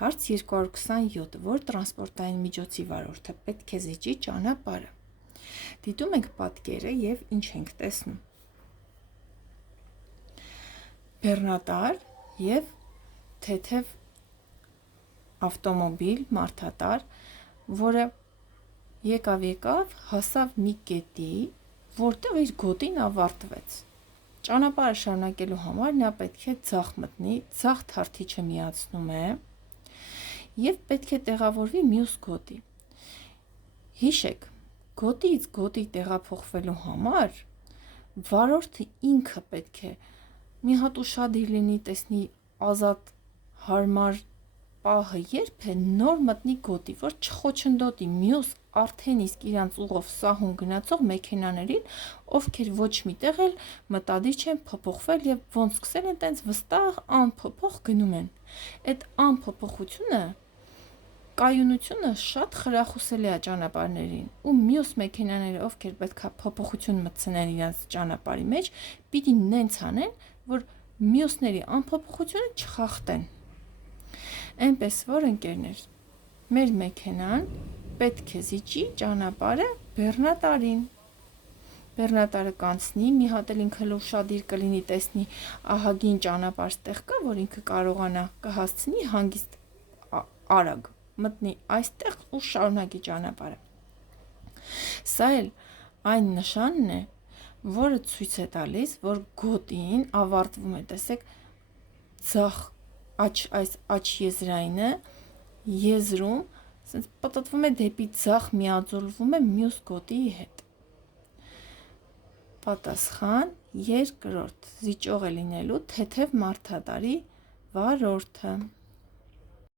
Հարց 227, որ տրանսպորտային միջոցի վարորդը պետք է զիջի ճանապարհը։ Դիտում ենք պատկերը եւ ինչ ենք տեսնում։ Բեռնատար եւ թեթև ավտոմոբիլ, մարդատար, որը եկավ, հասավ մի կետի, որտեղ իր գոտին ավարտվեց։ Ճանապարհը շարունակելու համար նա պետք է ձախ մտնի, ձախ թարթիչը միացնում է եւ պետք է տեղավորվի մյուս գոտի։ Հիշեք, գոտից գոտի տեղափոխվելու համար վարորդը ինքը պետք է մի հատ ուշադիր լինի, տեսնի ազատ հարմար պահը երբ է, նոր մտնի գոտի, որ չխոչընդոտի մյուս արդեն իսկ իրանց ուղով սահուն գնացող մեքենաներին, ովքեր ոչ միտեղ էլ մտադիր չեն փոփոխվել եւ ոնց սկսել են տենց վստահ անփոփոխ գնում են։ Այդ անփոփոխությունը, կայունությունը շատ խրախուսելի է ճանապարհներին, ու մյուս մեքենաները, ովքեր պետքա փոփոխություն մտցնեն իրենց ճանապարհի մեջ, պիտի նենց անեն, որ մյուսների անփոփոխությունը չխախտեն։ Այնպես որ ընկերներ, մեր մեքենան պետք է զիջի ճանապարհը բեռնատարին։ Բեռնատարը կանցնի, մի հատ էլ ինքը ուշադիր կլինի, տեսնի ահագին ճանապարհ ստեղ կա, որ ինքը կարողանա կհասցնի հանգիստ արագ մտնի այստեղ ու շարունակի ճանապարհը։ Սա էլ այն նշանն է, որը ցույց է տալիս, որ գոտին ավարտվում է, տեսեք, ձախ այս աջ եզրայինը եզրում ասենց պտտվում է դեպի ձախ, միաձուլվում է մյուս գոտիի հետ։ Պատասխան երկրորդ, զիջող է լինելու թեթև մարդատարի վարորդը։